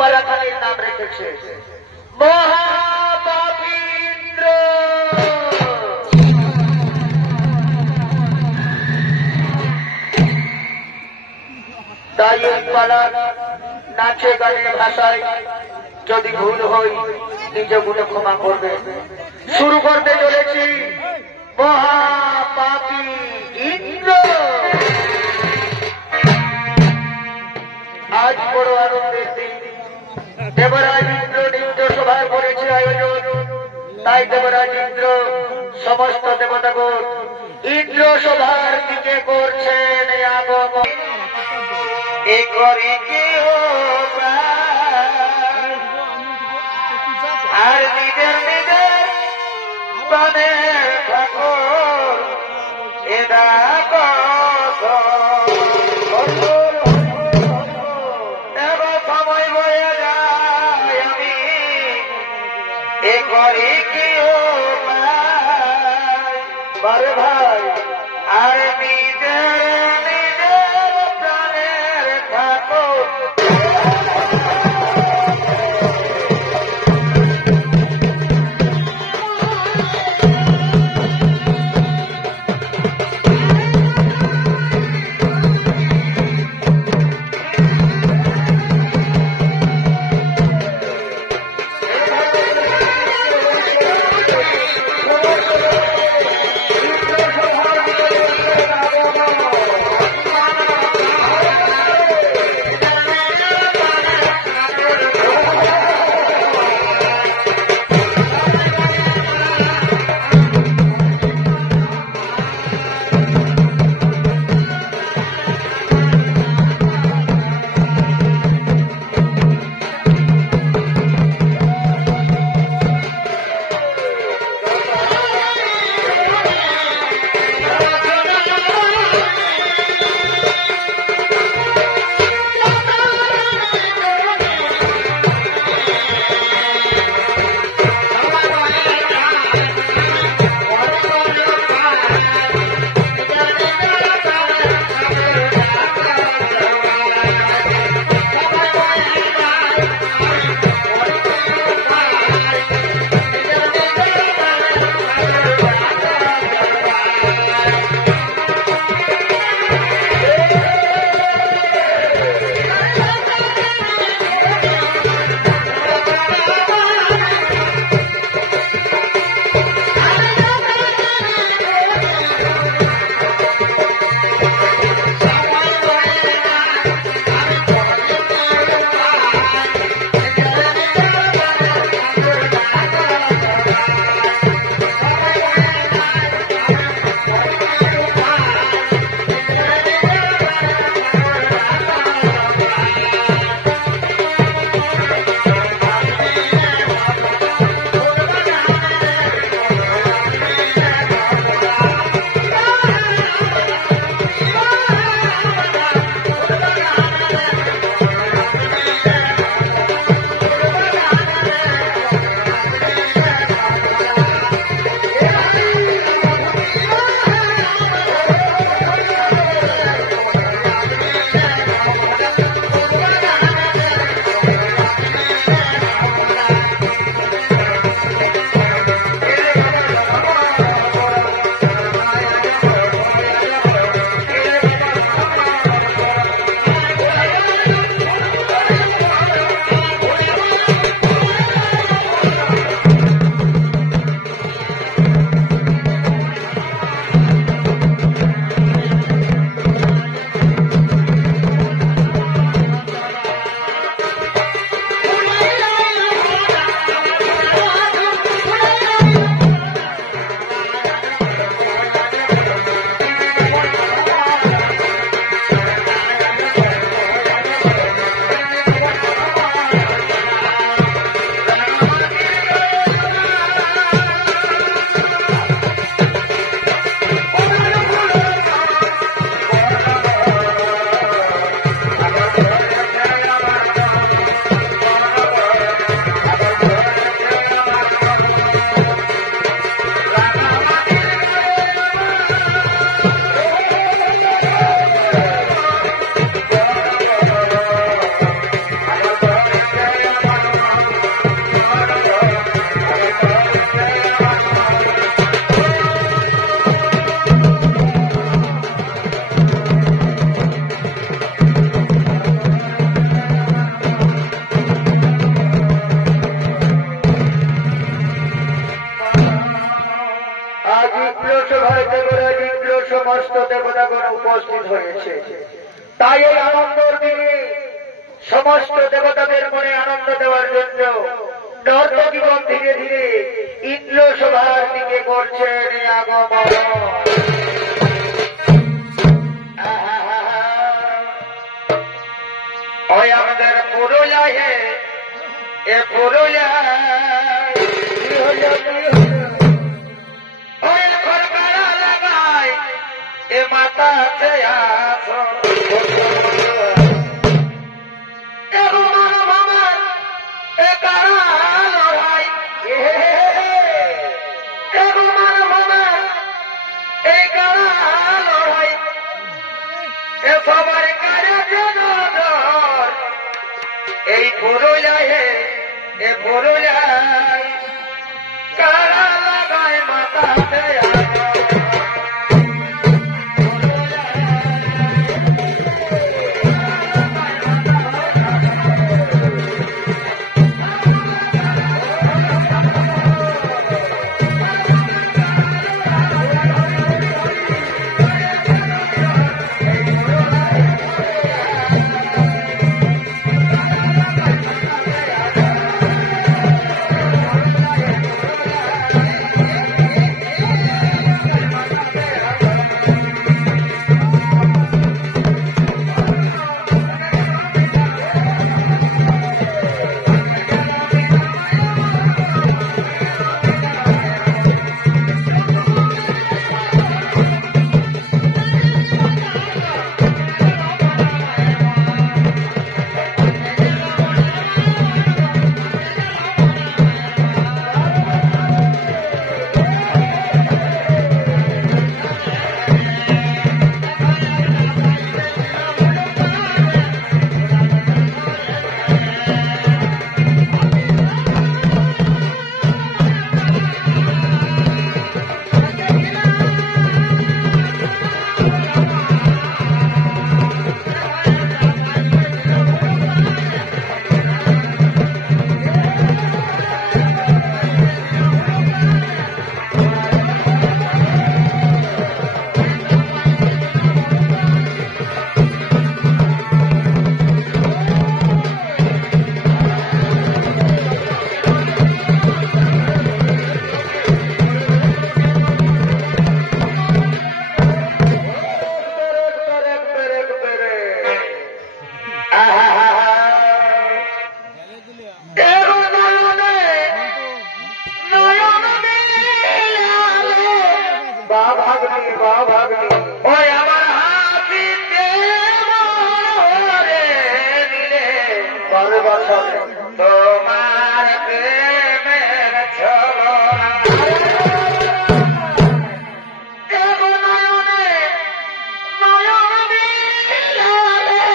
মালাখানির নাম রেখেছে মহাপাপীন্দ্র। তাই এই পালা নাচে গানের ভাষায় যদি ভুল হই নিজ গুণে ক্ষমা করবে। শুরু করতে চলেছি মহাপাপী ইন্দ্র। আজ বড় আনন্দের দিন। দেবরাজ ইন্দ্র নিত্য সভায় করেছে আয়োজন। তাই দেবরাজ ইন্দ্র সমস্ত দেবতাগণ ইন্দ্র সভার দিকে করছেন আগমন। এ করে কেউ আর নিজের নিজের প্রাণে ঠাকুর এরা সময় বয়ে যায় আমি এ করে কেউ বারে ভাই আর নিজের নিজের প্রাণের ঠাকুর। হয়েছে। তাই এই আনন্দের দিনে সমস্ত দেবতাদের মনে আনন্দ দেওয়ার জন্য নর্তকীগণ ধীরে ধীরে ইন্দ্র সভার দিকে করছেন আগমন। ওই আমাদের পুরুলিয়ায় এ পুরুলিয়ায় ওই খরকারা লাগায় এ মাতাতে আসো এই পুরুলিয়ায় এ পুরুলিয়ায় কারা লাগায় মাতাতে তোমার প্রেমের ছলনা নয়নে নয়ন বিলালে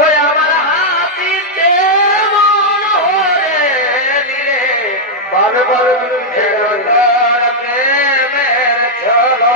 ওই আমার হাতিতে মন হরে নিলে বারবার প্রেমের ছলনা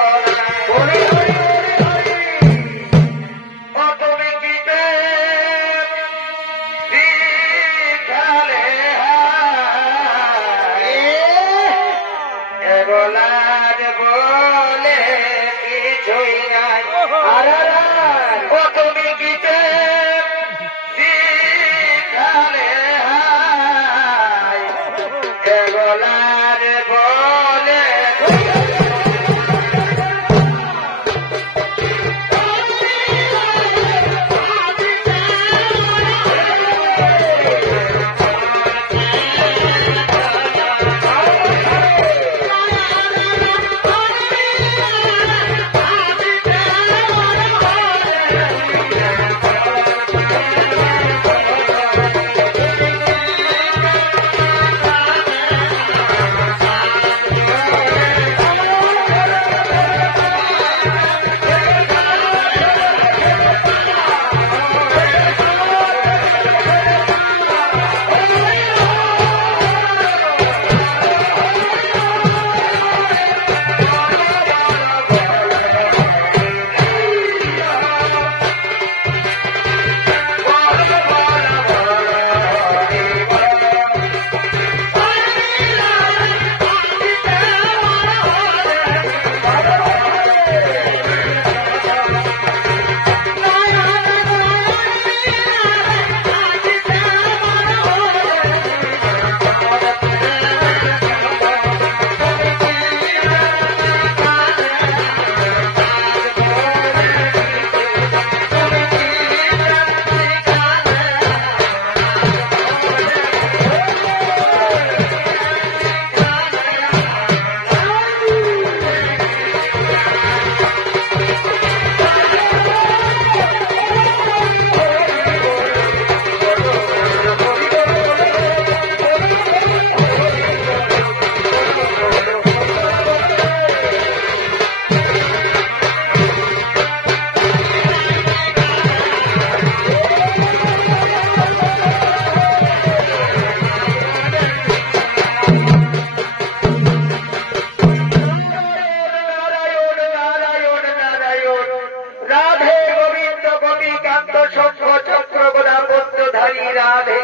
ধারি রাধে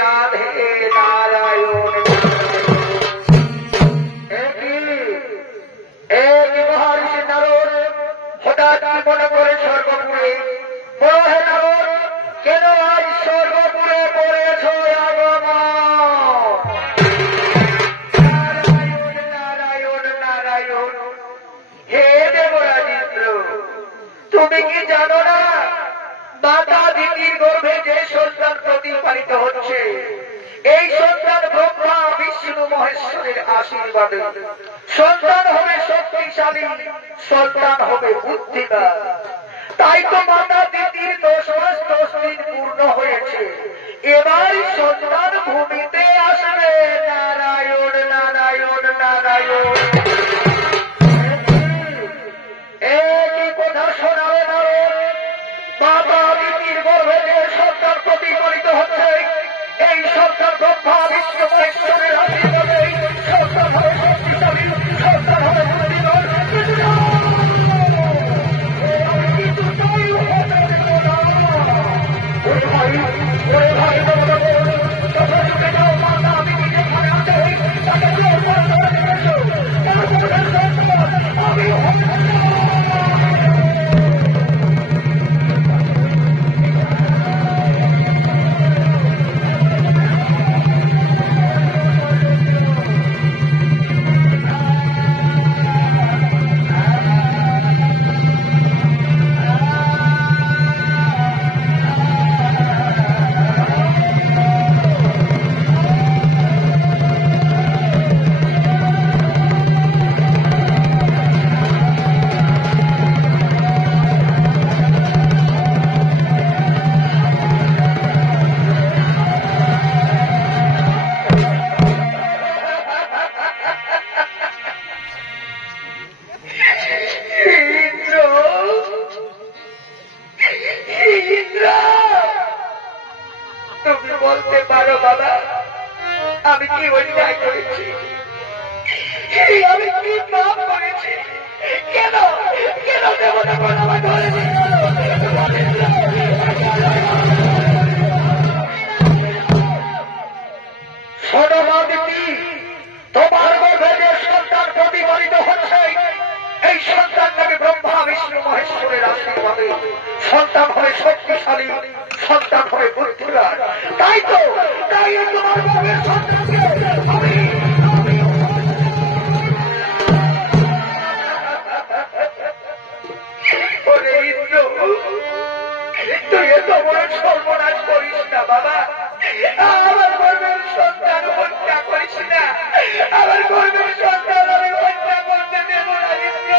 রাধে নারায়ণ। একই মহর্ষি নারদ হঠাৎ মনে করে স্বর্গপুরে, বড় হে নারদ, কেন আজ স্বর্গপুরে পড়েছ আগমন? নারায়ণ নারায়ণ নারায়ণ। হে দেবরাজেন্দ্র, তুমি কি জানো না মাতা দিদির গর্ভে যে সন্তান প্রতিপালিত হচ্ছে, এই সন্তান ব্রহ্মা বিষ্ণু মহেশ্বরের আশীর্বাদে সন্তান হবে শক্তিশালী, সন্তান হবে বুদ্ধিমান। তাই তো মাতা দিদির 10 মাস 10 দিন পূর্ণ হয়েছে, এবার সন্তান ভূমিতে আসবে। নারায়ণ নারায়ণ নারায়ণ। একই কথা শোনাবে নারদ, মাতা দিদির গর্ভে যে সন্তান প্রতিপালিত হচ্ছে, এই সন্তান ব্রহ্মা বিষ্ণু মহেশ্বরের আশীর্বাদে সন্তান হবে শক্তিশালী, সন্তান হবে বুদ্ধিমান। তুমি বলতে পারো বাবা, আমি কি অন্যায় করেছি? আমি কি পাপ করেছি? কেন কেন দেবতা আমার ঘরে সদমাদিতি, তোমার গর্ভে যে সন্তান প্রতিপালিত হচ্ছে, এই সন্তান নামে ব্রহ্মা বিষ্ণু মহেশ্বরের আশীর্বাদে সন্তান হবে শক্তিশালী, সন্তান হবে বুদ্ধিমান। তাই তো তোমার গর্ভের সন্তানকে আমি ইন্দ্র, তুই এত বড় সর্বনাশ করিস না বাবা। আমার গর্ভের সন্তান হত্যা করিস না, আমার গর্ভের সন্তান আমি হত্যা করতে দেব না ইন্দ্র।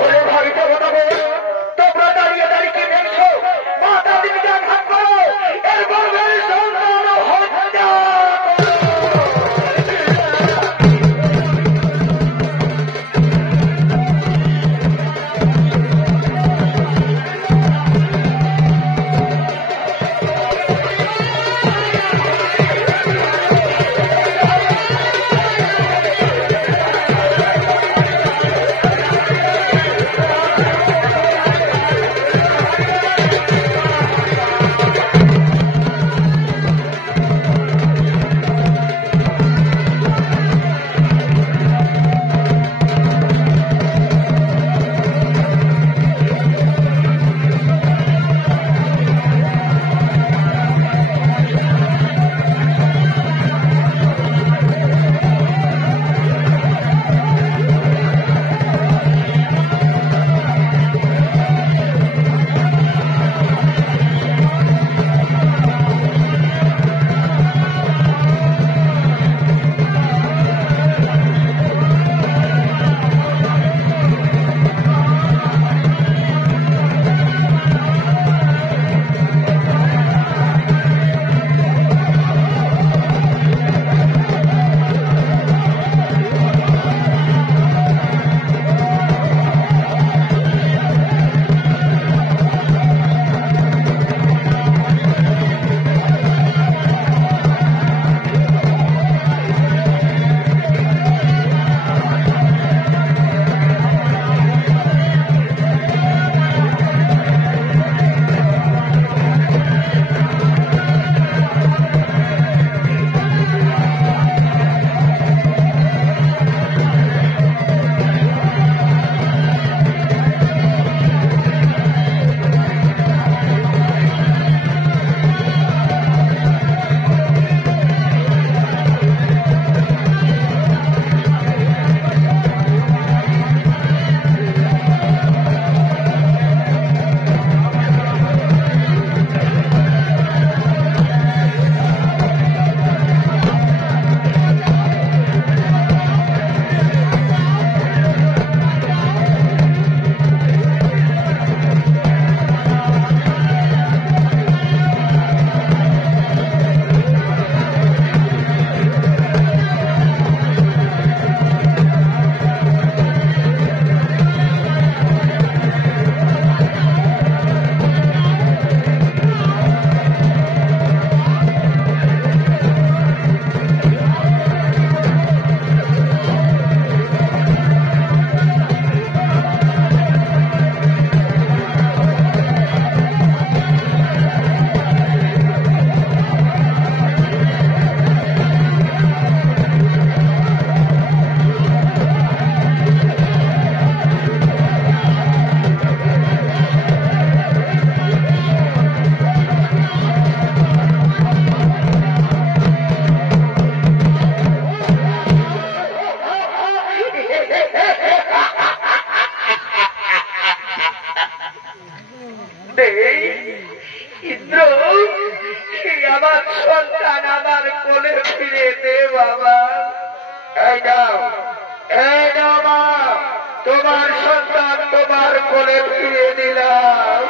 ওরে ভাই, তোমরা দাঁড়িয়ে দাঁড়িয়ে দেখছো, মাতা দিদিকে আঘাত করো, এর গর্ভের সন্তান হত্যা। ইন্দ্র, আমার সন্তান আমার কোলে ফিরে দে বাবা। এই নাও, এই নাও মা, তোমার সন্তান তোমার কোলে ফিরে দিলাম।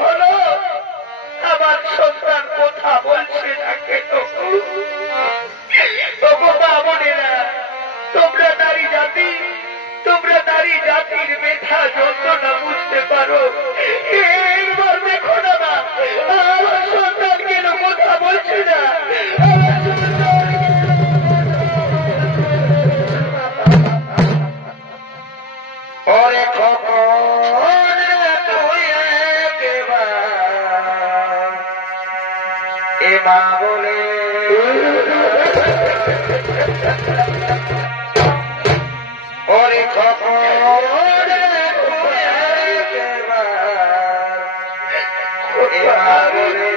হলো আমার সন্তান কথা বলছে না কেন? তোমরা নারী জাতি, তোমরা নারী জাতির ব্যথা যন্ত্রণা বুঝতে পারো। এবার দেখো না মা, আমার সন্তান কেন কথা বলছে না? ওরে খবর তুই এমা বলে ওরে খবর এমা বলে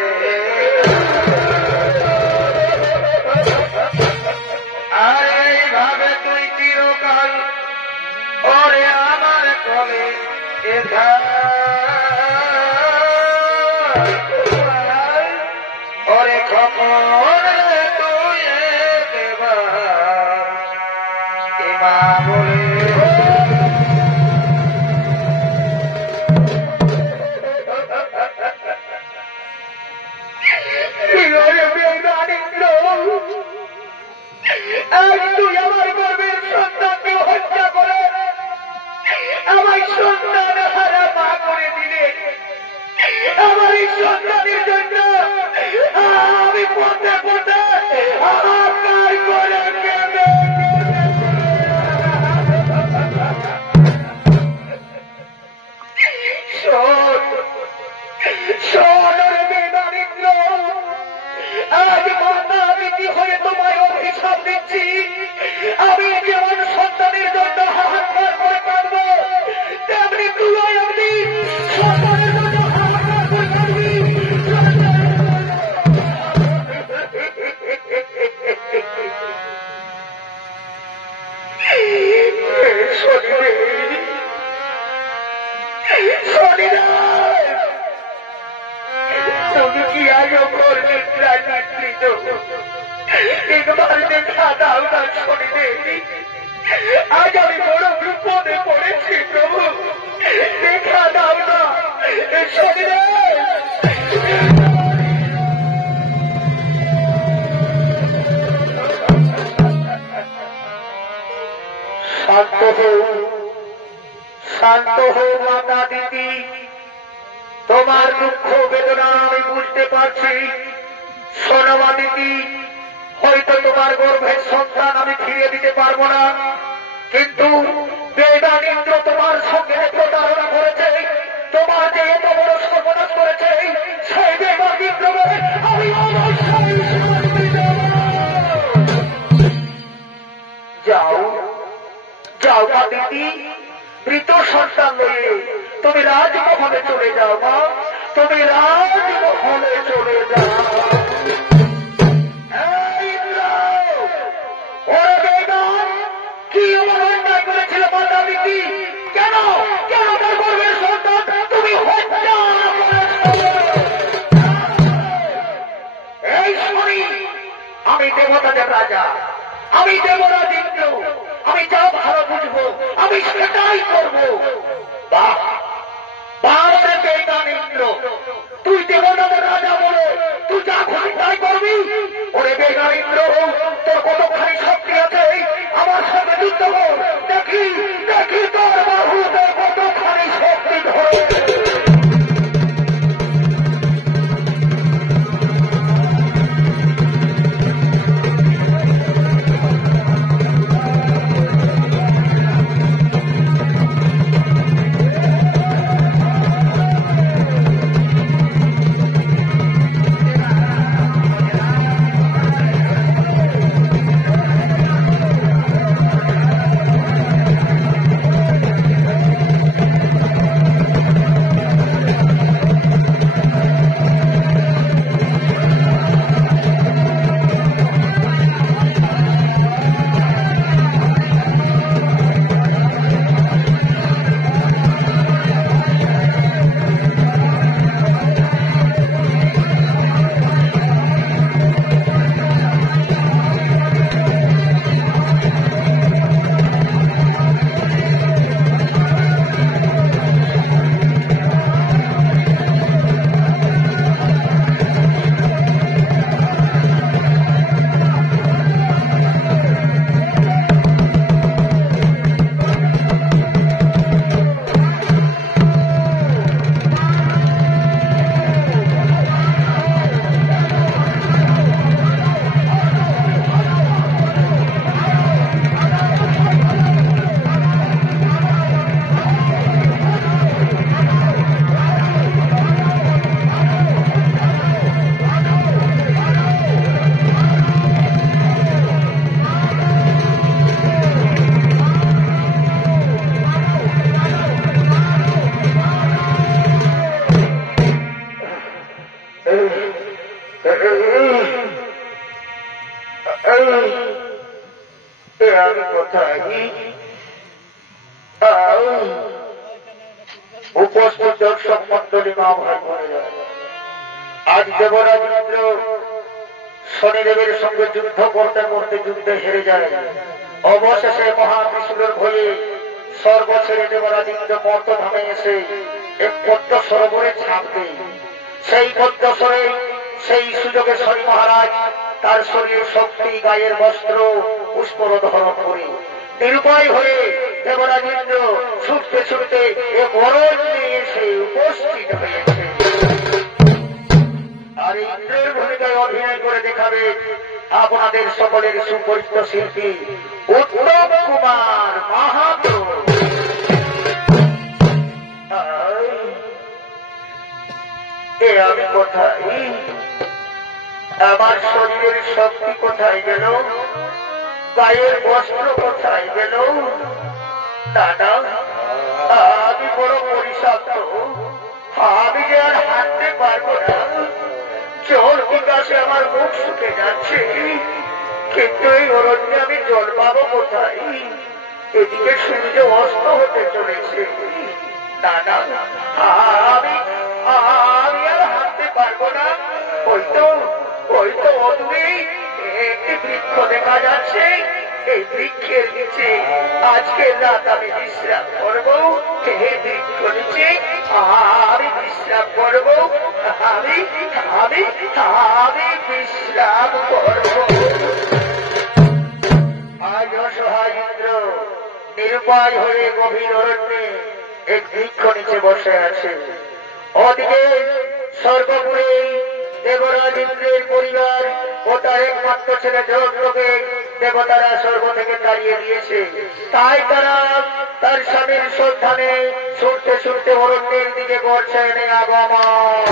আর এইভাবে তুই চিরকাল ওরে আমার কলে এধা ওরে খবর তুই এমা বলে আজ তুই আমার গর্বের সন্তানকে হত্যা করে আমার সন্তান হারা মা করে দিলে। আমার এই সন্তানের জন্য আমি পথে পথে হাহাকার করে কেঁদে আজ মাতা পিতা হয়ে তোমায় অভিশাপ দিচ্ছি। আমি যেমন সন্তানের জন্য হাহাকার করে কাঁদবো, তেমনি তুই একদিন সন্তানের জন্য হাহাকার করে কাঁদবি। তুমি কি আজও ঘর নিদ্রায় নিদ্রিত? একবার দেখা দাও না শনিদেব, আজ আমি বড় বিপদে পড়েছি প্রভু, দেখা দাও না শনিদেব। শান্ত হও, শান্ত হও মাতা দিদি, তোমার দুঃখ বেদনা আমি বুঝতে পারছি। সোনামা দিদি, হয়তো তোমার গর্ভের সন্তান আমি ফিরিয়ে দিতে পারবো না, কিন্তু বেদান ইন্দ্র তোমার সঙ্গে প্রতারণা করেছে, তোমার যে এত বড় সর্বনাশ করেছে, সেই বেদান ইন্দ্রকে আমি অবশ্যই যাও যাও মা দিদি, মৃত সন্তান লয়ে তুমি রাজমহলে চলে যাও মা, তুমি রাজমহলে চলে যাও। কি আমার অন্যায় করেছিল মাতা দিদি? কেন কেন তার গর্ভের সন্তান তুমি হত্যা করেছ? এই শুনি, আমি দেবতাদের রাজা, আমি দেবরাজ ইন্দ্র, আমি যা ভালো বুঝবো আমি সেটাই করবো। বাহ বারে বেদান ইন্দ্র, তুই দেবতাদের রাজা বলে তুই যা খুশি তাই করবি? ওরে বেদান ইন্দ্র, তোর কতখানি শক্তি আছে, আমার সঙ্গে যুদ্ধ কর, দেখি দেখি তোর বাহুতে কতখানি শক্তি ধরে। আমি কোথায়? উপস্থিত দর্শক মন্ডলী, মা ভাই বোনেরা, আজ দেবরাজ ইন্দ্র শনিদেবের সঙ্গে যুদ্ধ করতে করতে যুদ্ধে হেরে যায়। অবশেষে মহাত্রিশূলের ভয়ে স্বর্গ ছেড়ে দেবরাজ ইন্দ্র মর্তধামে এসে এক পদ্ম সরোবরে ঝাঁপ দেয়। সেই পদ্মস্বরে সেই সুযোগে শনি মহারাজ তার শরীরের শক্তি, গায়ের বস্ত্র, পুষ্পর ধারণ করে নিরুপায় হয়ে দেবরাজ ইন্দ্র ছুটতে ছুটতে এক অরণ্যে এসে উপস্থিত হয়েছে। আর ইন্দ্রের ভূমিকায় অভিনয় করে দেখাবে আপনাদের সকলের সুপরিচিত শিল্পী উত্তম কুমার মাহাতো। আমি কোথায়? আমার শরীরের শক্তি কোথায় গেল? গায়ের বস্ত্র কোথায় গেল? দাদা, আমি বড় পরিষাক্ত, আমি যে আর হাঁটতে পারবো না। জল বিকাশে আমার মুখ শুকে যাচ্ছে, কিন্তু এই অরণ্যে আমি জল পাবো কোথায়? এদিকে সূর্য অস্ত হতে চলেছে। দাদা, আমি আর হাঁটতে পারবো না। ওই তো অদূরে একটি বৃক্ষ দেখা যাচ্ছে। এই বৃক্ষের নিচে আজকে রাত আমি বিশ্রাম করবো। এই বৃক্ষ নিচে আমি বিশ্রাম করবো। আমি বিশ্রাম করবো। আজ অসহায় ইন্দ্র নিরুপায় হয়ে গভীর অরণ্যে এক বৃক্ষ নিচে বসে আছে। ওদিকে স্বর্গপুরে দেবরাজ ইন্দ্রের পরিবার ও তার একমাত্র ছেলে জগৎকে দেবতারা স্বর্গ থেকে তাড়িয়ে দিয়েছে। তাই তারা তার স্বামীর সন্ধানে ছুটতে ছুটতে অরণ্যের দিকে করছেন আগমন।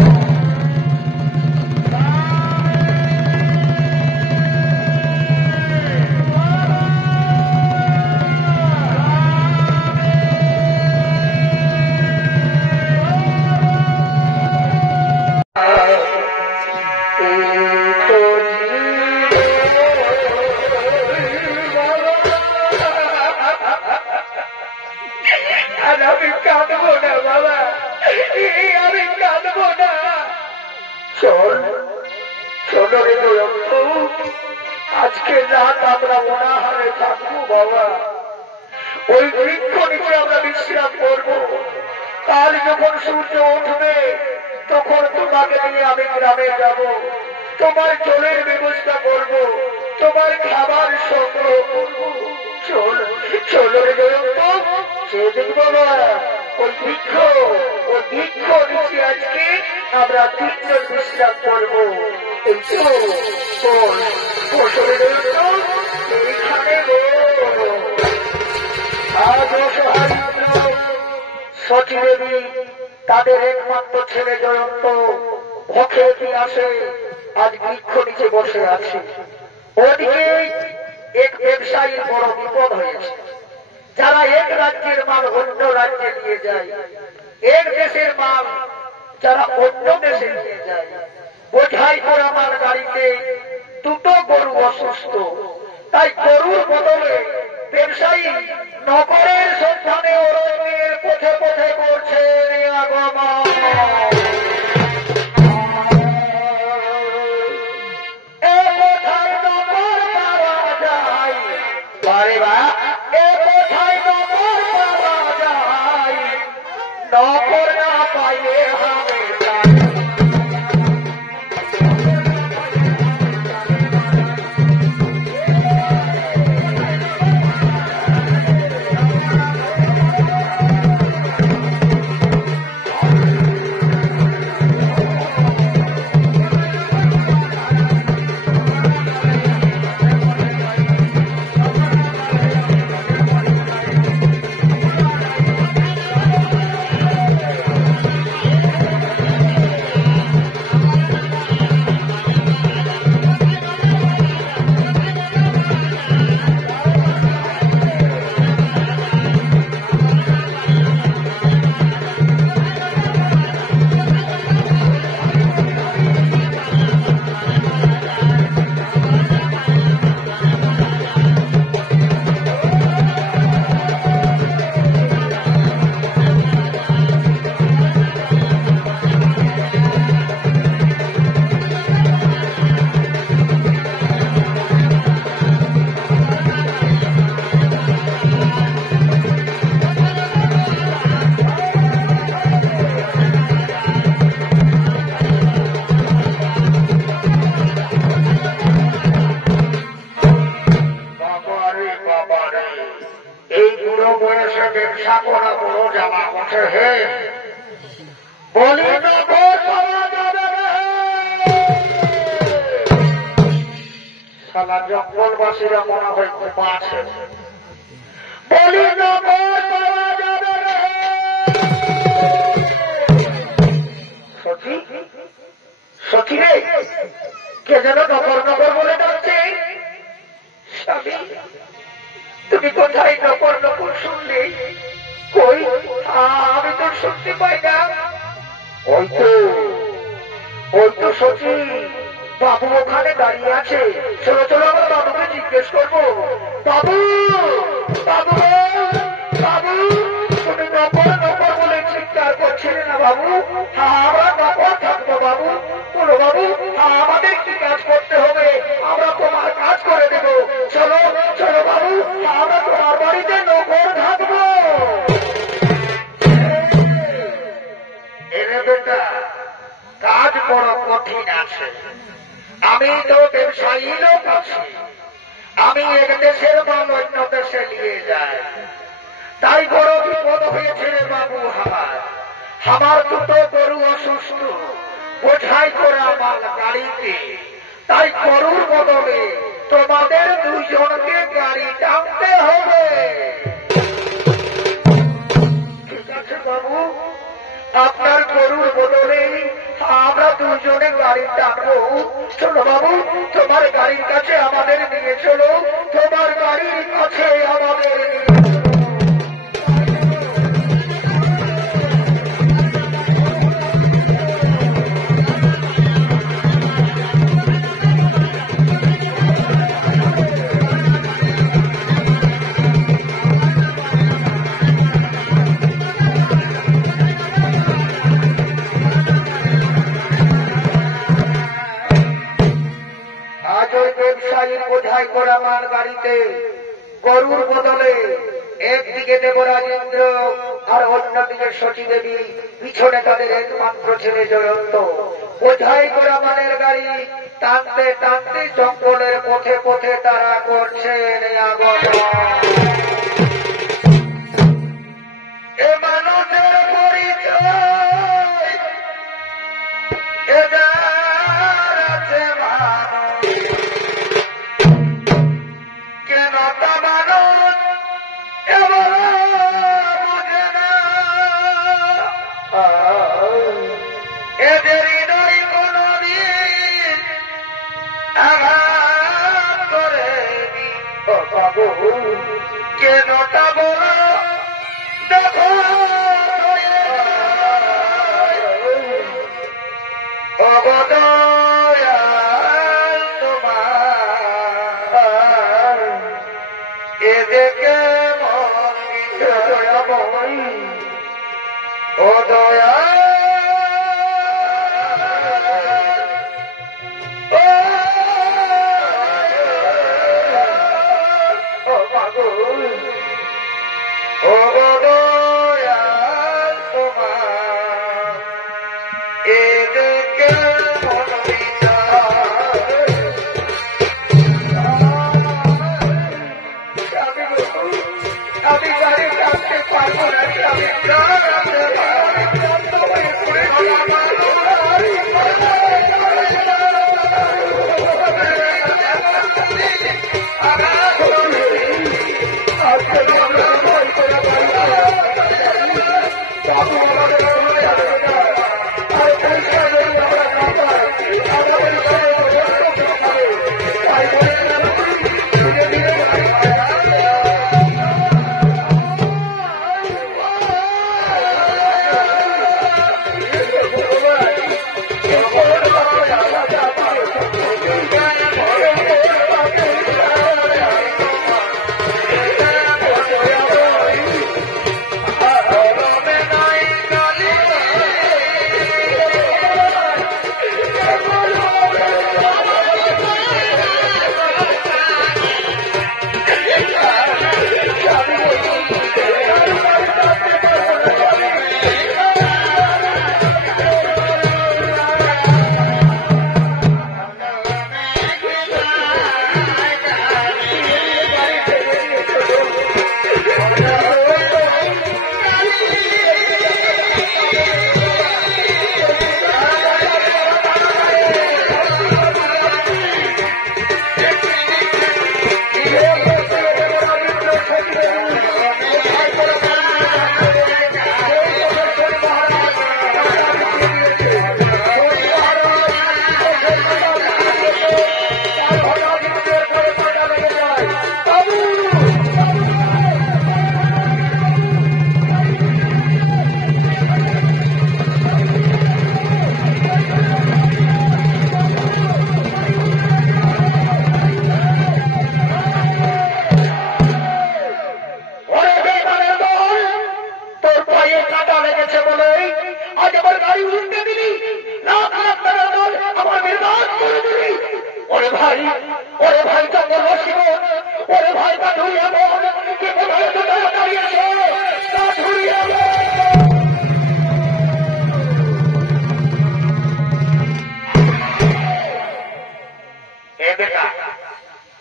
আজকে রাত আমরা অনাহারে থাকবো বাবা। ওই বৃক্ষ নিচে আমরা বিশ্রাম করবো। কাল যখন সূর্য উঠবে তখন তোমাকে নিয়ে আমি গ্রামে যাব। তোমার জলের ব্যবস্থা করব, তোমার খাবার সংগ্রহ করব। চলো রে জয়ন্ত, সে দেখবো ওই বৃক্ষ নিচে আজকে আমরা তিনজন বিশ্রাম করবো। এই সচিদেবী তাদের একমাত্র ছেলে জয়ন্ত ভক্ষে আসে আজ বৃক্ষ নিচে বসে আছে। ওদিকে এক ব্যবসায়ীর বড় বিপদ হয়েছে। যারা এক রাজ্যের মাল অন্য রাজ্যে নিয়ে যায়, এক দেশের মাল যারা অন্য দেশে নিয়ে যায়, বোঝাই করা মাল গাড়িতে দুটো গরু অসুস্থ। তাই গরুর বদলে ব্যবসায়ী নগরের সন্ধানে অরণ্যের পথে পথে করছে আগমন। নগর না পাইলে হবে শালা জঙ্গলবাসীরা মনে হয় ঘুমাচ্ছে। বলি নগর পাওয়া যাবে রে। সখী, সখী রে, কে যেন নগর নগর বলে ডাকছে। স্বামী, তুমি কোথায় নগর নগর শুনলে? কই, আমি তো শুনতে পাই না। ওই তো সখী, বাবু ওখানে দাঁড়িয়ে আছে। চলো চলো, আমার বাবুকে জিজ্ঞেস করবো। বাবু, বাবু, বাবু, তুমি নকর নকর বলে চিৎকার করছিলে না বাবু? আমরা নকর থাকবো বাবু। বলো বাবু, আমাদের কি কাজ করতে হবে? আমরা তোমার কাজ করে দেব। চলো চলো বাবু, আমরা তোমার বাড়িতে নকর থাকবো। এরে বেটা, কাজ বড় কঠিন আছে। আমি তো ব্যবসায়ী লোক আছি, আমি এক দেশের মাল অন্য দেশে নিয়ে যাই। তাই বড় বিপদ হয়েছে রে বাবু আমার দুটো গরু অসুস্থ, বোঝাই করা মাল গাড়িতে। তাই গরুর বদলে তোমাদের দুজনকে গাড়ি টানতে হবে। ঠিক আছে বাবু, আপনার গরুর বদলে আমরা দুজনে গাড়ি টানবো। চলো বাবু, তোমার গাড়ির কাছে আমাদের নিয়ে চলো, তোমার গাড়ির কাছে আমাদের বোঝাই করা মাল গাড়িতে গরুর বদলে একদিকে দেবরাজ ইন্দ্র আর অন্যদিকে শচী দেবী, পিছনে তাদের একমাত্র ছেলে জয়ন্ত। বোঝাই করা মালের গাড়ি টানতে টানতে জঙ্গলের পথে পথে তারা করছেন আগমন। এ মানুষের পরিচয়, এ যার আছে মানুষ, কেন তা মানুষ এবার বুঝে না। এদের হৃদয় কোনদিন আঘাত করেনি। কেন তা বলো দেখো, অবদয়াল তোমার এদিকে মন দয়াময়, ও দয়া ও মাগো, ও দয়াল তোমার এদিকে মন ভাই, ওরে ভাই জঙ্গল রসিব, ওরে ভাই কাঠুরিয়া মন, কি কোথায় দুটো দাঁড়িয়েছে কাঠুরিয়া এ বেটা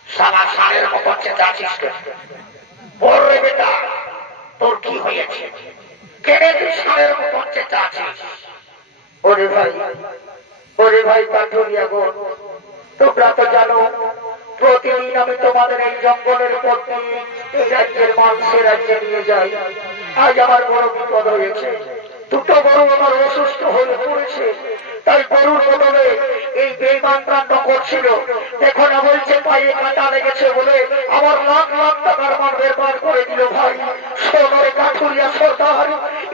সারা সারের মতো চেঁচাছিস বলরে বেটা তোর কি হয়েছে? কেড়ে তুই সারের মতো চেঁচাছিস? ওরে ভাই কাঠুরিয়া গো, তোমরা তো জানো প্রতিদিন আমি তোমাদের এই জঙ্গলের উপর দিয়ে এই রাজ্যের মানুষের রাজ্যে নিয়ে যাই। আজ আমার বড় বিপদ হয়েছে, দুটো গরু আমার অসুস্থ হয়ে পড়েছে, তাই গরুর বদলে এই বেইমান কাণ্ড করছিল। দেখো না বলছে পায়ে কাঁটা লেগেছে বলে আমার লাখ লাখ টাকার মাল বেরবার করে দিল। ভাই সোনার কাঠুরিয়া সর্দার,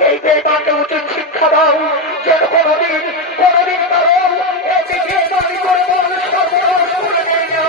এই বেইমানকে উচিত শিক্ষা দাও, যেন কোনদিন তারা এই বেইমানি করে মানুষ সর্বনাশ করে দেয় না।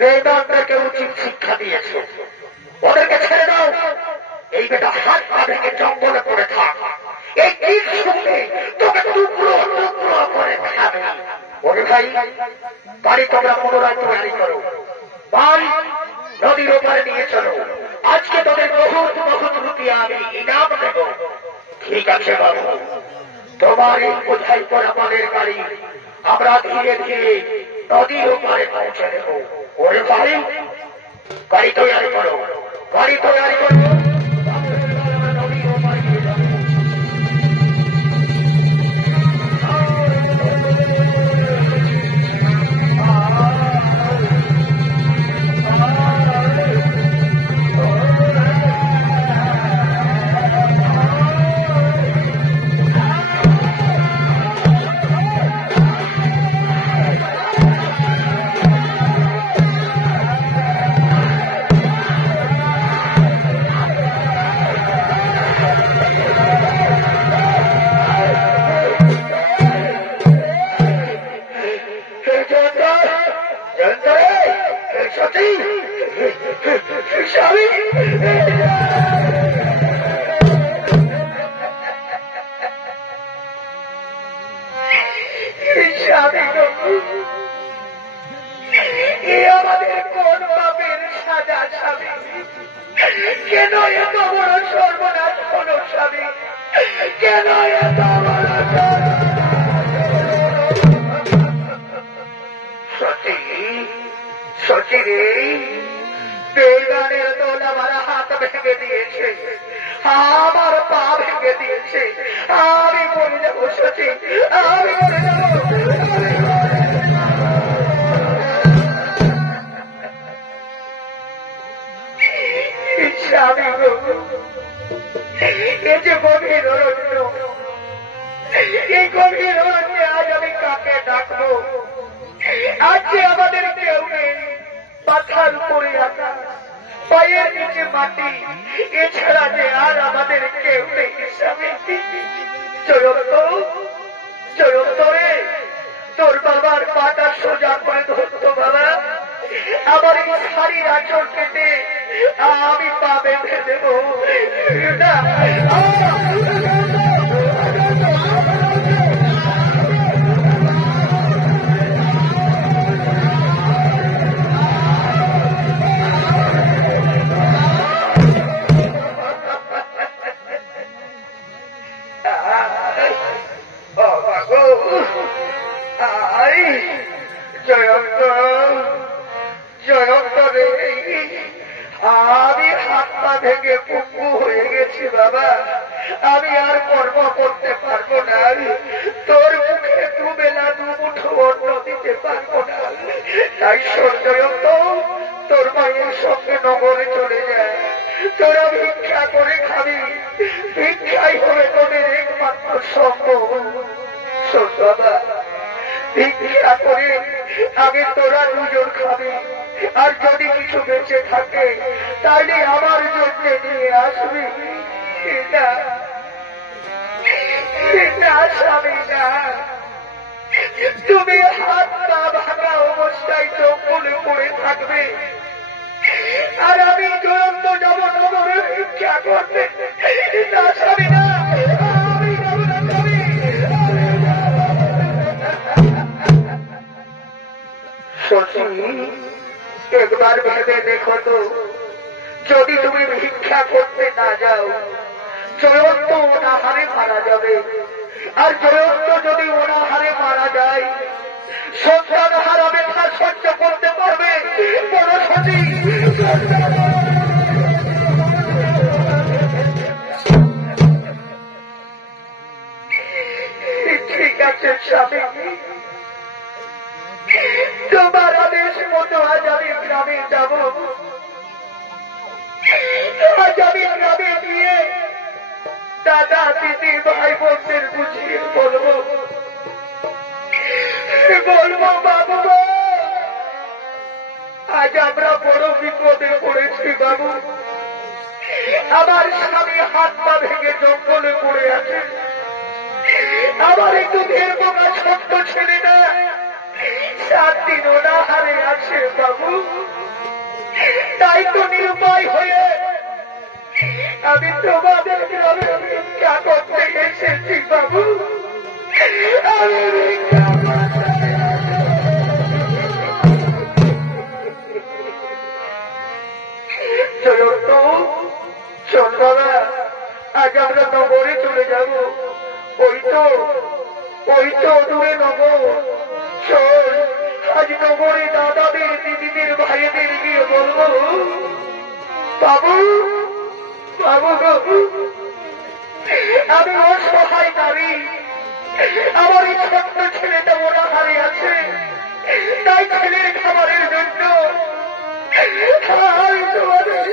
বেদান্তকে উচিত শিক্ষা দিয়েছে, ওদেরকে ছেড়ে দাও। এই বেটা হাত পা ভেঙে জঙ্গলে পড়ে থাক, এই তীর শুনে তোকে টুকরো টুকরো করে খাবে। ওরে ভাই বাড়ি তোমরা পুনরায় তৈরি করো, বাড়ি নদীর ওপারে নিয়ে চলো, আজকে তোদের বহুত বহুত রুপিয়া আমি ইনাম দেব। ঠিক আছে বাবু, তোমার এই বোঝাই করা মালের গাড়ি আমরা ধীরে ধীরে নদীর ওপারে পৌঁছে দেব। ওরে ভাই গাড়ি তৈরি করো, গাড়ি তৈরি করো, নদীর ওপারে নিয়ে যাবো। বেগানের দোল আমার হাত ভেঙে দিয়েছে, আমার পা ভেঙে দিয়েছে, আমি মরে যাবো সচি, আমি মরে যাবো। স্বামী গো, এই যে গভীর অরণ্য, এই গভীর অরণ্যে আজ আমি কাকে ডাকবো? আজ যে আমাদের কেউ নেই, পাথার উপরে আকাশ, পায়ের নিচে মাটি, এছাড়া যে আর আমাদের কেউ নেই। স্বামী জয়ন্ত, জয়ন্ত রে, তোর বাবার পাটা সোজা করে ধরতো বাবা, আমার এই শাড়ির আঁচল কেটে আমি পা বেঁধে দেব না। জয়ন্ত, জয়ন্ত রে, আমি হাত পা ভেঙে পঙ্গু হয়ে গেছি বাবা, আমি আর কর্ম করতে পারবো না, তোর মুখে দুবেলা দুমুঠো অন্ন দিতে পারবো না। তাই শোন জয়ন্ত, তোর মায়ের সঙ্গে নগরে চলে যায়, তোরা ভিক্ষা করে খাবি, ভিক্ষাই হবে তোদের একমাত্র সম্ভব। শোন বাবা, ভিক্ষা করে আগে তোরা দুজন খাবি, আর যদি কিছু বেঁচে থাকে তাহলে আমার জন্য নিয়ে আসবি। স্বামী না, তুমি হাত পা ভাঙা অবস্থায় জঙ্গলে পড়ে থাকবে, আর আমি জয়ন্ত যাব নগরে ভিক্ষা করতে। না স্বামী না, আমি যাব না স্বামী। শশী, একবার ভেবে দেখো তো, যদি তুমি ভিক্ষা করতে না যাও, জয়ন্ত অনাহারে মারা যাবে, আর জয়ন্ত যদি অনাহারে মারা যায়, সন্তান হারা ব্যথা সহ্য করতে পারবে বড় শশী? ঠিক আছে স্বামী, তোমার আদেশ মতো আজ আমি গ্রামে যাব, আজ আমি গ্রামে গিয়ে দাদা দিদি ভাই বোনদের বুঝিয়ে বলবো, বলবো বাবু আজ আমরা বড় বিপদে পড়েছি বাবু, আমার স্বামী হাত পা ভেঙে জঙ্গলে পড়ে আছে, আমার একটু দেড় বোকা ছোট্ট ছেলে না 7 দিন অনাহারে আছে বাবু, তাই তো নিরুপায় হয়ে আমি তোমাদের গ্রামে ভিক্ষা করতে এসেছি বাবু। জয়ন্ত, চল বাবা, আজ আমরা নগরে চলে যাব, ওই তো দূরে নগর, চল আজ নগরে দাদাদের দিদিদের ভাইদের গিয়ে বলবো, বাবু বাবু আমি অসহায় নারী, আমার এই ছোট্ট ছেলেটা অনাহারে আছে, তাই ছেলের খাবারের জন্য আমি তোমাদের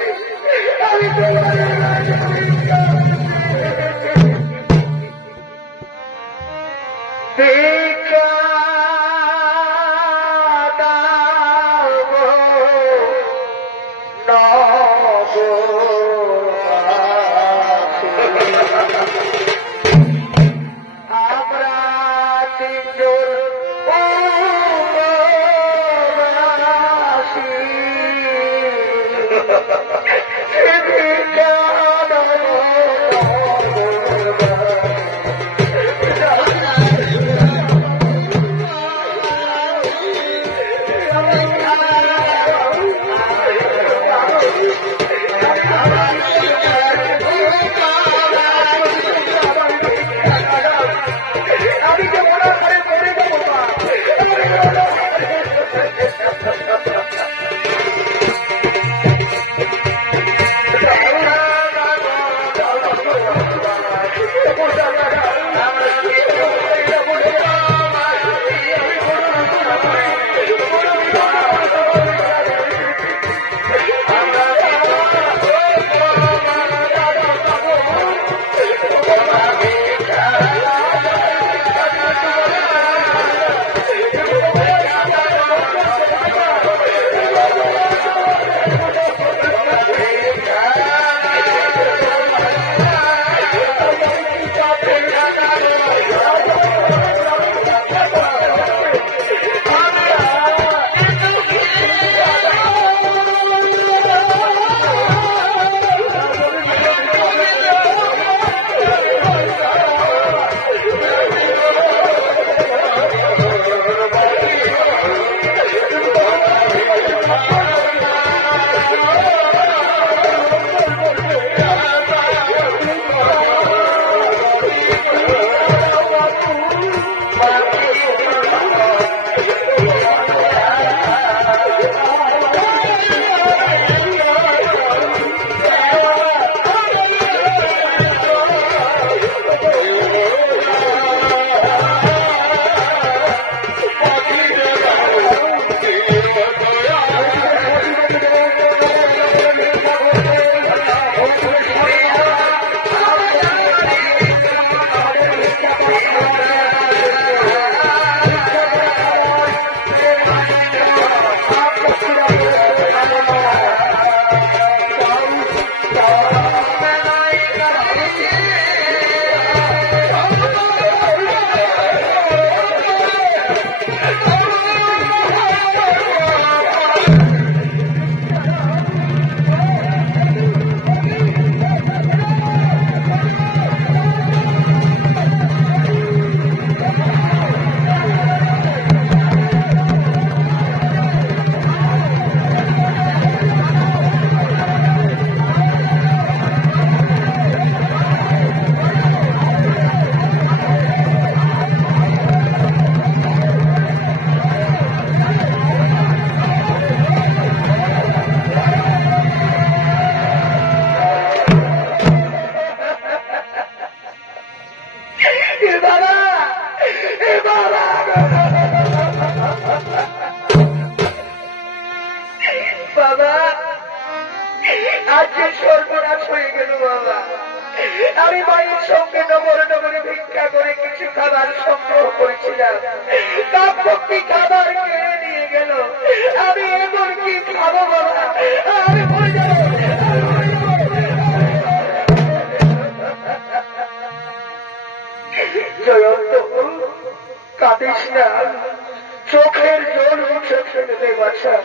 চোখের জল মুছে ফেলবে বাছা,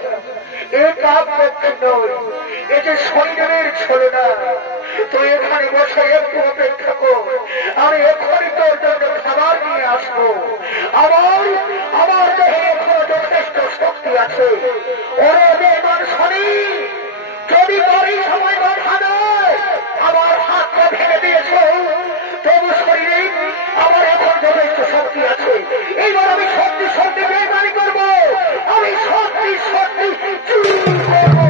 এ কাপ পক্ষে নয়, এ যে শরীরের ছলনা। তুই এখানে বসে একটু অপেক্ষা কর, আমি এখনই তোর জন্য খাবার নিয়ে আসবো। আমার দেহে এখনো যথেষ্ট শক্তি আছে। ওরে বেমান শনি, যদি তোর এই সময় বাধা নয়, আমার হাতটা ভেঙে দিয়েছ, তবু শরীরে আমার এখন যথেষ্ট শক্তি আছে। এইবার আমি সত্যি বেমানি করবো, আমি সত্যি চুরি করবো।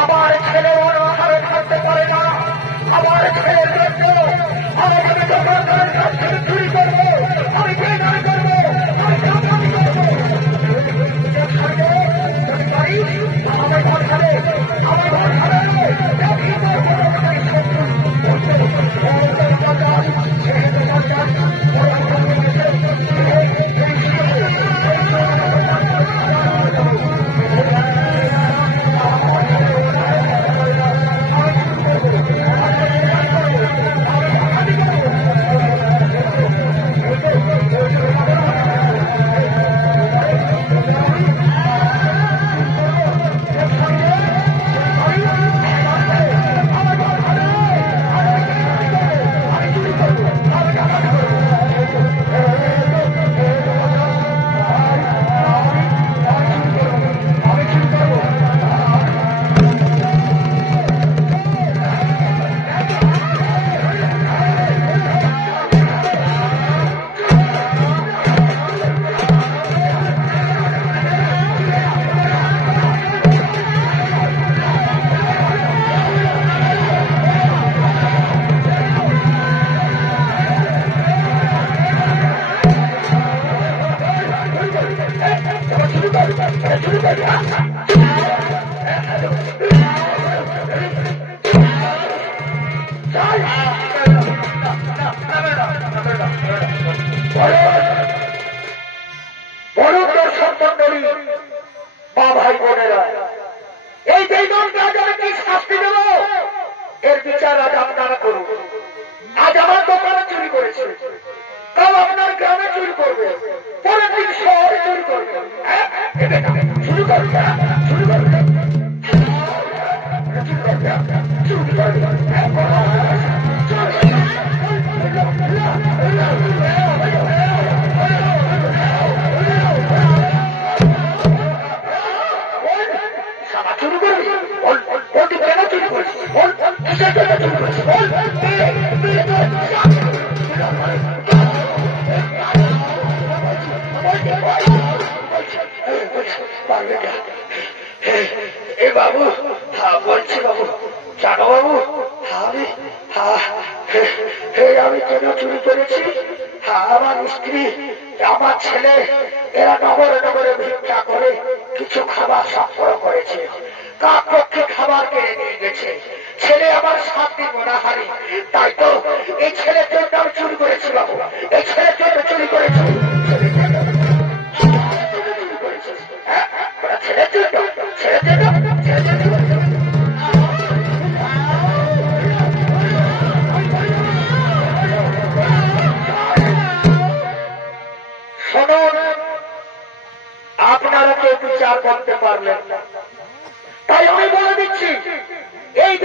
আমার ছেলে অনাহারে থাকতে পারে না, আমার ছেলের জন্য আমাকে চুরি করবো, আমি বেমানি করবো, আমি কামানি করবো। আমার ঘর খাবে, আমার ঘর খাবে।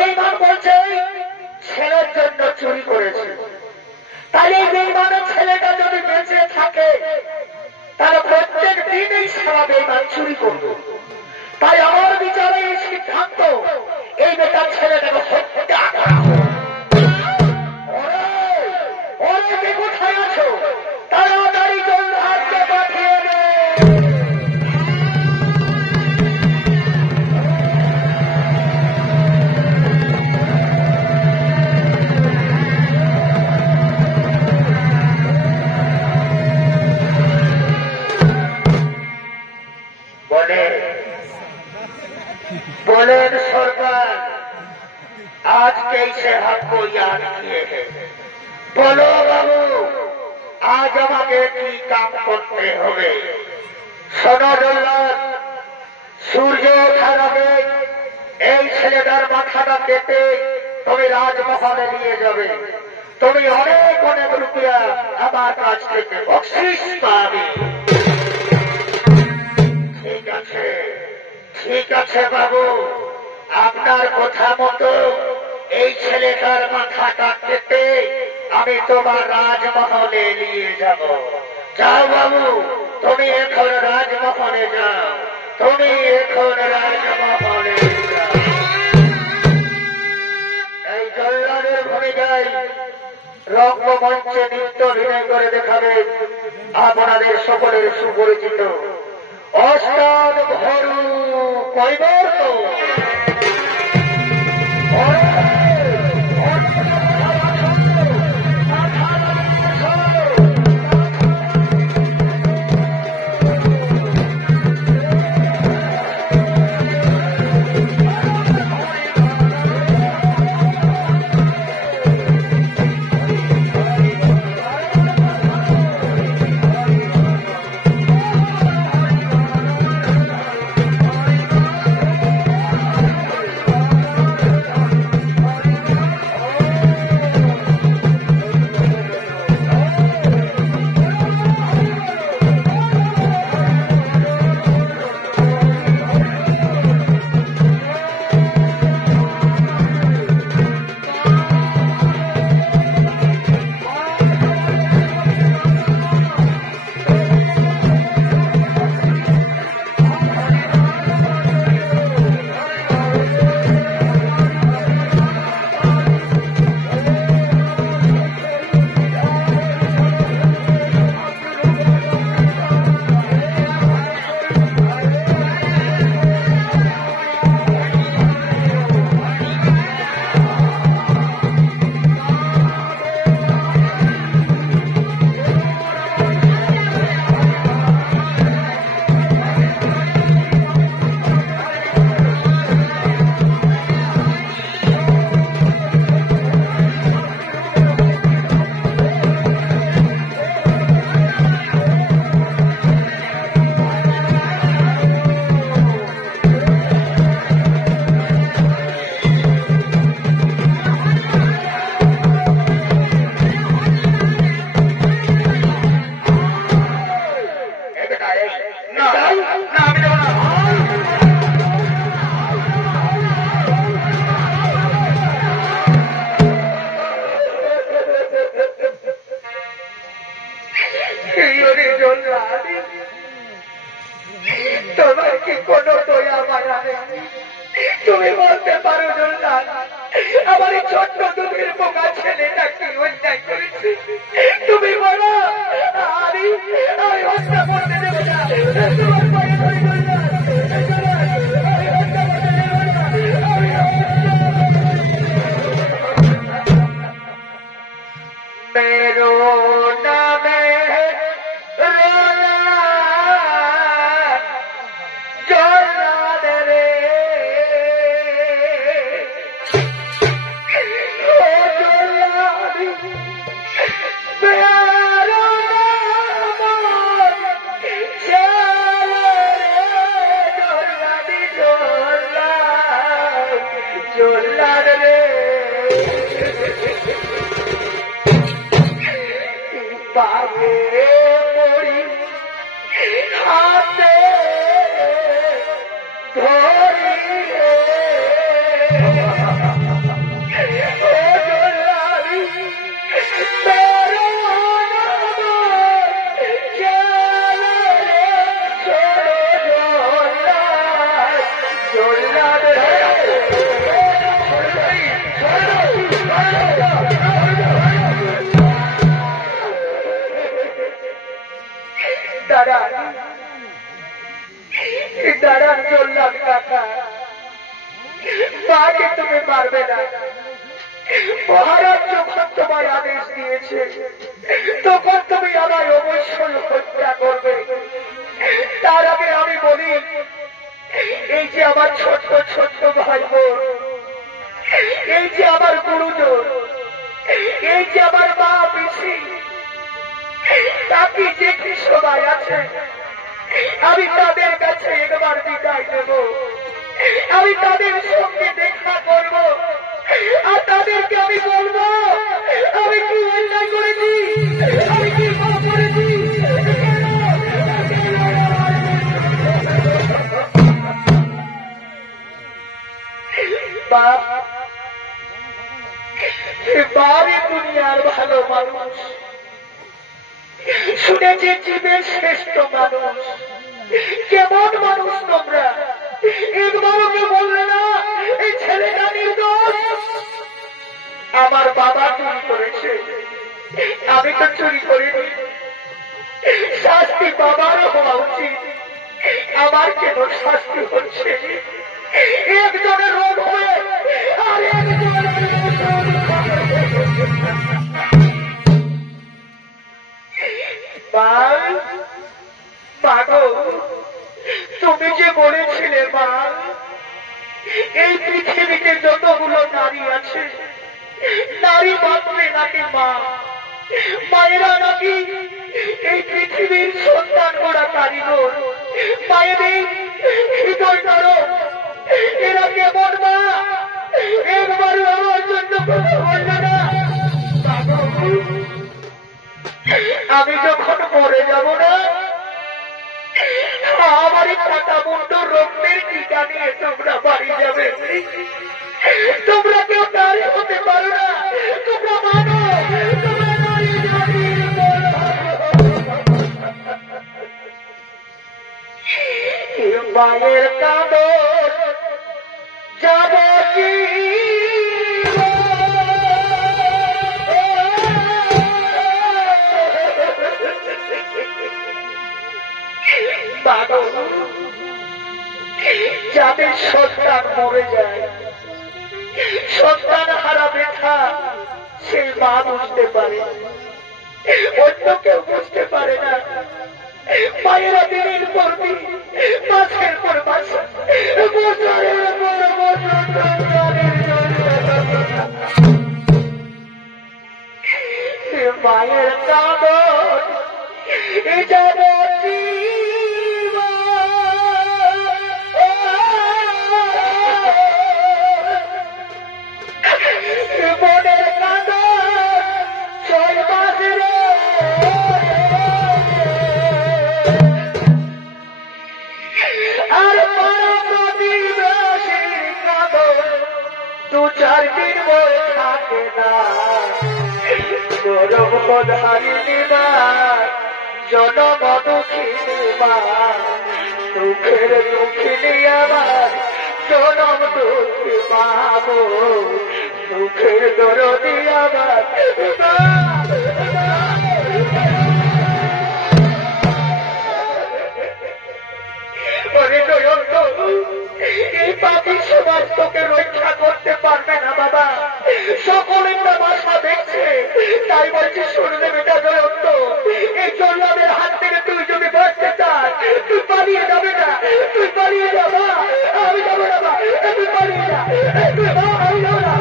বেঈমান বলছে ছেলের জন্য চুরি করেছে। তাই এই বেঈমানের ছেলেটা যদি বেঁচে থাকে তাহলে প্রত্যেক দিনই সারা বেঈমান চুরি করবে। তাই আমার বিচারে এই সিদ্ধান্ত, এই বেটার ছেলেটাকে হত্যা করা হোক। অনেকে কোথায় আছো? তাড়াতাড়ি জল্লাদকে পাঠিয়ে দে। बोलें सरकार आज कैसे हमको याद किए हैं? बोलो बाबू आज আমাকে কি কাম করতে হবে? শোনো জল্লাদ, সূর্য ওঠার আগে এই ছেলেটার মাথাটা কেটে তুমি রাজমহলে নিয়ে যাবে। তুমি অনেক অনেক রুপিয়া আমার কাছ থেকে বকশিশ পাবে। ঠিক আছে, ঠিক আছে বাবু, আপনার কথা মতো এই ছেলেটার মাথাটা কেটে আমি তোমার রাজমহলে নিয়ে যাব। যাও বাবু, তুমি এখন রাজমহলে যাও, তুমি এখন রাজমহলে যাও। এই জল্লাদের ভূমিকায় রঙ্গমঞ্চে নৃত্য অভিনয় করে দেখাবেন আপনাদের সকলের সুপরিচিত ওস্তাদ ভরু কৈবর্ত। তোমার কি কোনো দয়া মায়া নেই? তুমি বলতে পারো জল্লাদ, আমার এই ছোট্ট দুধের পোকা ছেলেটা কি অন্যায় করেছে? তুমি বলো, আমি হত্যা করতে দেবো না। তোমার পায়ে পড়ি জল্লাদ, আমি হত্যা করতে দেবো না। মেরো নামে হাতে ধরি পারবে না। মহারাজ যখন তোমায় আদেশ দিয়েছে তখন তুমি আমায় অবশ্যই হত্যা করবে। তার আগে আমি বলি, এই যে আমার ছোট্ট ছোট্ট ভাই বোন, এই যে আমার গুরুজন, এই যে আমার মা পিসি কাকি জেঠি সবাই আছে, আমি তাদের কাছে একবার বিদায় দেব। আমি তাদের সঙ্গে দেখা করব আর তাদেরকে আমি বলবো আমি কি অন্যায় করেছি, আমি কি পাপ করেছি। বাড়ি দুনিয়ার ভালো মানুষ, শুনেছি জীবের শ্রেষ্ঠ মানুষ। কেমন মানুষ তোমরা, একবারও কেউ বললে না এই ছেলেটা নির্দোষ। আমার বাবা চুরি করেছে, আমি তো চুরি করিনি, শাস্তি বাবারও হওয়া উচিত, আমার কেন শাস্তি হচ্ছে? একজনের রোগ হয়ে আর একজনের পাগল। তুমি যে বলেছিলে মা, এই পৃথিবীতে যতগুলো নারী আছে, নারী মাত্রে নাকি মা, মায়েরা নাকি এই পৃথিবীর সন্তান করা কারিগর, মায়েদের হৃদয় নরম। এরা কেমন মা, একবারও আমার জন্য কথা বলল না। আমি যখন মরে যাব না, আমার কাটা মুন্ড রক্তের টিকা নিয়ে তোমরা বাড়ি যাবে। তোমরা কেউ নারী হতে পারো না, তোমরা মানো, তোমরা নারী জাতির মায়ের কাঁদন যাব কি যাদের সন্তান মরে যায়, সন্তান হারা ব্যথা সেই মা বুঝতে পারে, অন্য কেউ বুঝতে পারে না। মায়েরা দিনের পর দিন, মাসের পর মাস, বছরের পর বছর মায়ের কাঁদন যাব মনের কাঁদন 6 মাসের আর প্রতিবেশীর কাঁদন 2-4 দিন বই থাকে না। গরম ধারিণী মা, জনম দুঃখিনী মা, দুঃখের দুঃখিনী আমার জনম দুঃখী মা গো, দুঃখের দরদি আমার। এই পাপী সমাজ তোকে রক্ষা করতে পারবে না বাবা, সকলের তামাশা দেখছে। তাই বলছি শুনলে বেটা জয়ন্ত, এই জল্লাদের হাত থেকে তুই যদি বাঁচতে চাস, তুই পালিয়ে যাবে না, তুই পালিয়ে যাবা। আমি যাবো না, তুই পালিয়ে যা, তুই আমি যাবো না।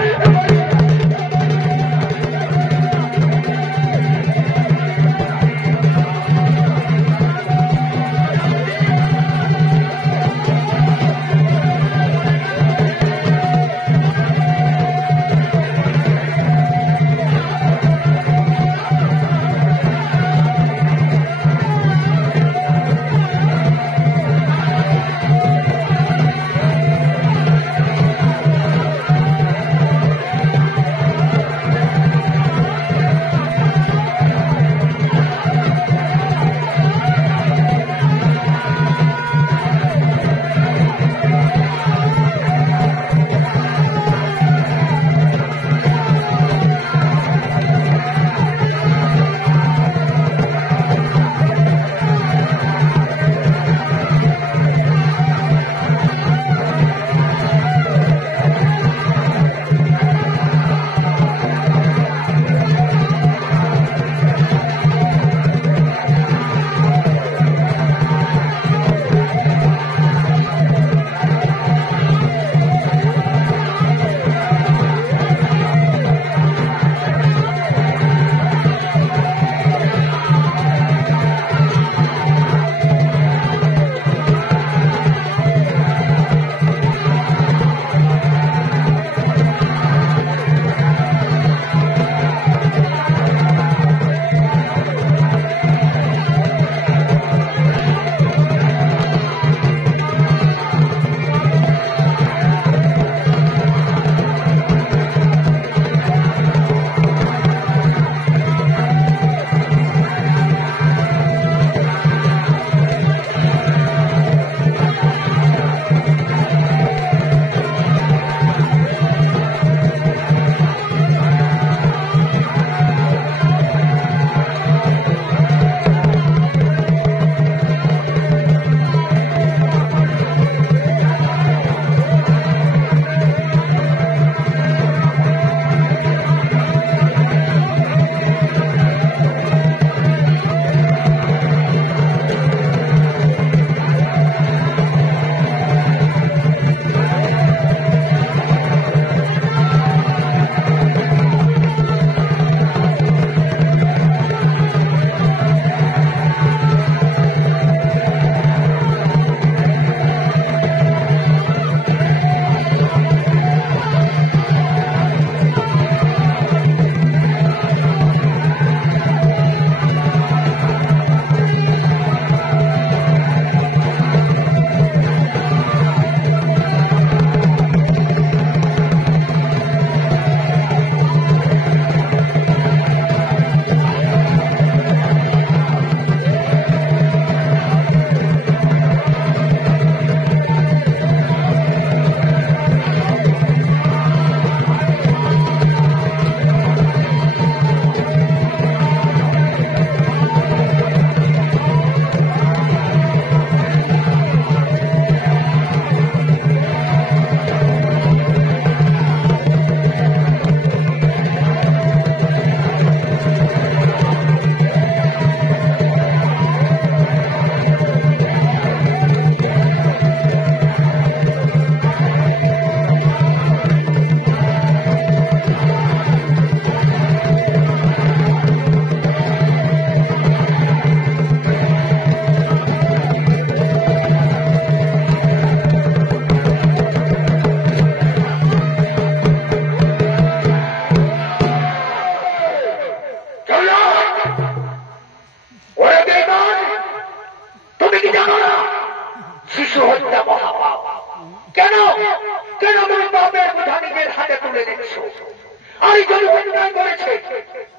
আমি যদি অন্যায় করেছে,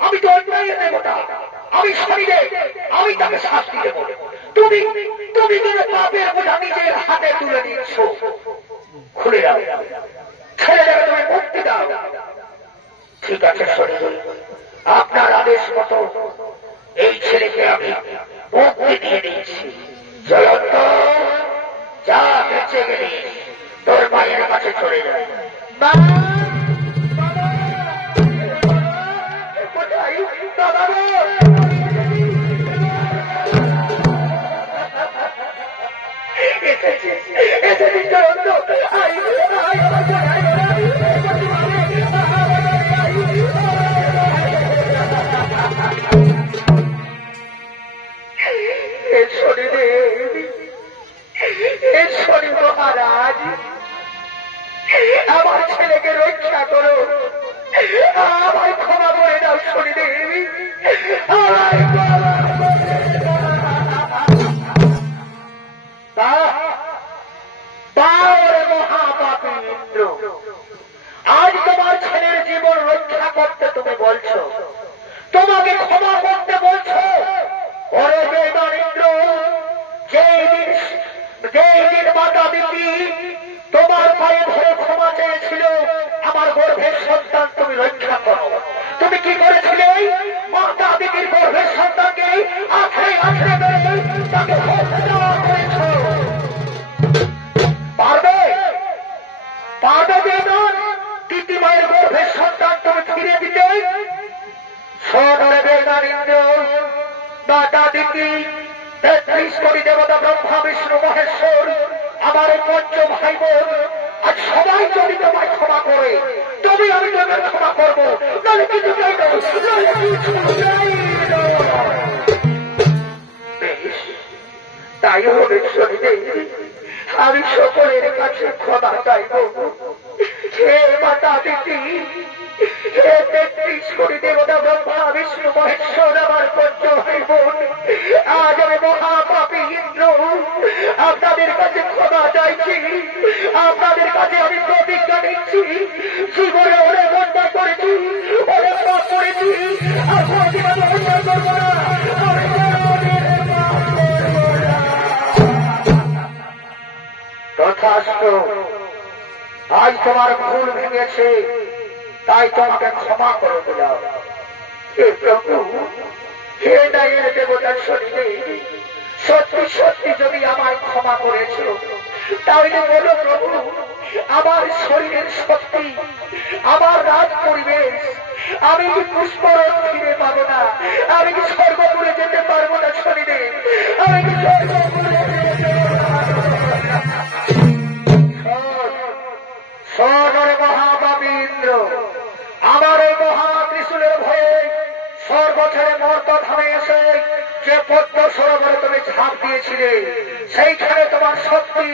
আমি তো অন্যায়ের দেবতা, আমি শনিদেব, আমি তাকে শাস্তি দেব। তুমি তুমি তোমার পাপের বোঝা নিজের হাতে তুলে নিচ্ছ। খুলে দাও, ছেড়ে দেবে, তুমি মুক্তি দাও। ঠিক আছে শনিদেব, আপনার আদেশ মতো এই ছেলেকে আমি মুক্তি দিয়ে দিচ্ছি। জয়ন্ত, যা বেঁচে গেলি তোর মায়ের কাছে চলে যায়। শনি মহারাজ, আমার ছেলেকে রক্ষা করো, আমার ক্ষমা করে দাও শনিদেব, মহাপাপী ইন্দ্র, আজ তোমার ছেলের জীবন রক্ষা করতে তুমি বলছো, তোমাকে ক্ষমা করতে বলছো। ওরে বেদন ইন্দ্র, যেই দিন মাতা দিদি তোমার পায়ে ধরে ক্ষমা চেয়েছিল, আমার গর্ভের সন্তান তুমি রক্ষা করো, তুমি কি করেছিলে? মাতা দিদির গর্ভের সন্তানকে আছড়ে আছড়ে মেরে তাকে হত্যা করেছ। পারবে পারবে বেদন দিদি মায়ের গর্ভের সন্তান তুমি ফিরে দিতে? শোনে বেদন ইন্দ্র, মাতা দিদি 33 কোটি দেবতা ব্রহ্মা বিষ্ণু মহেশ্বর আমার এই পঞ্চ ভাই বোন আজ সবাই যদি তোমায় ক্ষমা করে, তবে আমি তোমাকে ক্ষমা করবো, নাহলে কিছু চাই না। তাই হবে শনিদেব, আমি সকলের কাছে ক্ষমা চাইব। হে মাতা দিদি, হে 33 কোটি দেবতা ব্রহ্মা বিষ্ণু মহেশ্বর আমার পঞ্চ ভাই বোন, আজ আমি মহাপাপী ইন্দ্র আপনাদের কাছে ক্ষমা চাইছি। আপনাদের কাছে আমি প্রতিজ্ঞা নিচ্ছি, জীবনে অনেক অন্যায় করেছি, অনেক পাপ করেছি, আর কোনদিন অন্যায় করবো না। তথাস্তু, আজ তোমার ভুল ভেঙেছে, তাই তোমাকে ক্ষমা করে দিলাম। হে প্রভু, হে দয়ার দেবতা শনিদেব, সত্যি সত্যি যদি আমায় ক্ষমা করেছ, তাহলে বলো প্রভু, আমার শরীরের শক্তি, আমার রাজ পরিবেশ, আমি কি পুষ্পরথ ফিরে পাবো না? আমি কি স্বর্গপুরে যেতে পারবো না শনিদেব? আমি কি স্বর্গপুরে যেতে মহাপাপী ইন্দ্র, আমার এই মহাত্রিশূলের ভয়ে স্বর্গ ছেড়ে মর্তধামে এসে যে পদ্ম সরোবরে তুমি ঝাঁপ দিয়েছিলে, সেইখানে তোমার শক্তি,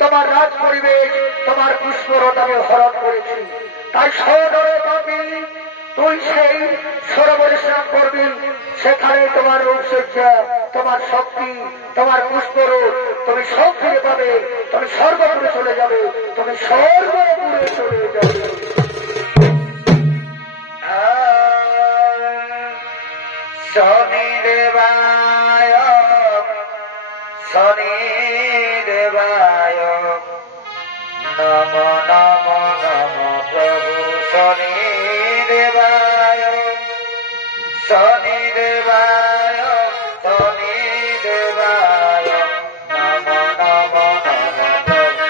তোমার রাজ পরিবেশ, তোমার পুষ্পরথ আমি হরণ করেছি। তাই সদরে পাপী, তুই সেই সরোবরে স্নান করবি, সেখানে তোমার রূপসজ্জা, তোমার শক্তি, তোমার পুষ্পরথ, তুমি সব ফিরে পাবে, তুমি স্বর্গপুরে চলে যাবে, তুমি স্বর্গপুরে চলে যাবে। শনিদেবায় শনিদেবায় নম নম নম প্রভু শনিদেবায় শনিদেবায় শনিদেবায় নম নম নম প্রভু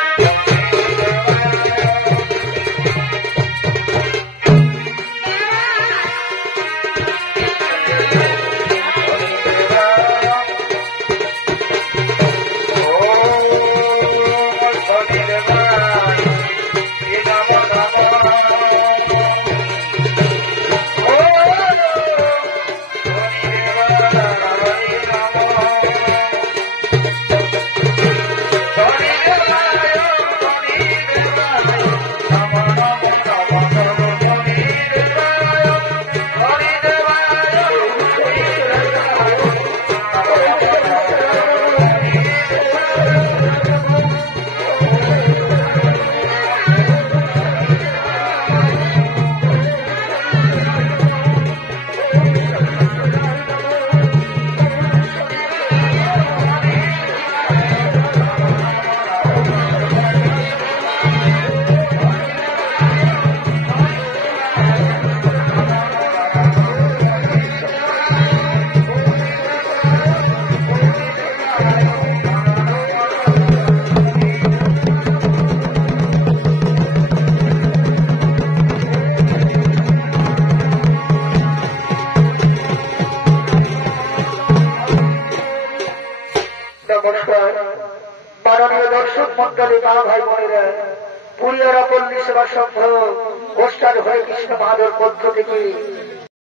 দর্শক মন্ডলী মা ভাই বোনেরা, পুরিয়ারা পল্লী সেবা সংঘ গোষ্ঠার হরে কৃষ্ণ মাধব পক্ষ থেকে